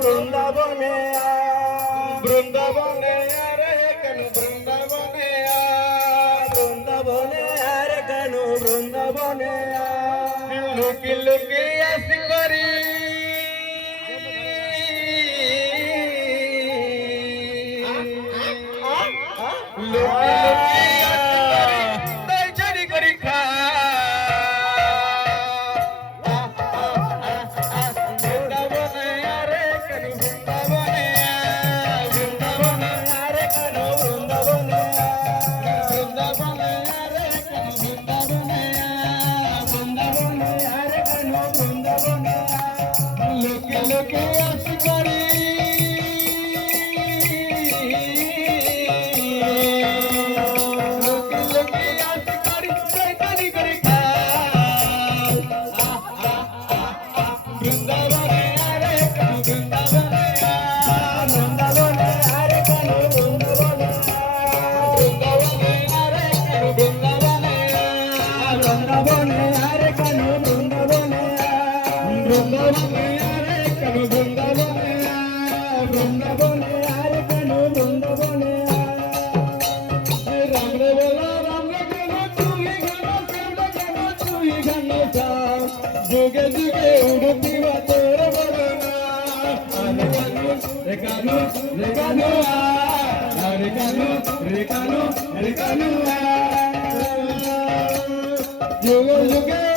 বৃন্দাবনে বৃন্দাবনে রে কেন বৃন্দাবনে বৃন্দাবনে আর কেন বৃন্দাবনে লুকি লুকি আসি করি লুকি লুকি আসি করি তাই চুরি করি খা বৃন্দাবনে রে কেন বৃন্দাবনে বৃন্দাবনে আর কেন বৃন্দাবনে বৃন্দাবনে রে কেন বৃন্দাবনে বৃন্দাবনে আর কেন বৃন্দাবনে লুকি লুকি আসি করি লুকি লুকি আসি করি তাই চুরি করি খা বৃন্দাবনে রে কেন বৃন্দাবনে বৃন্দাবনে আর কেন বৃন্দাবনে বৃন্দাবনে রে কেন বৃন্দাবনে বৃন্দাবনে আর কেন বৃন্দাবনে বৃন্দাবনে রে কেন বৃন্দাবনে বৃন্দাবনে আর কেন বৃন্দাবনে রাম রে বলো রাম রে কেন তুই গান কেন কেন তুই গান চাও যুগে যুগে উড়তি তোর বলনা আরে কানু রে কানু রে কানু আরে কানু রে কানু রে কানু যুগে যুগে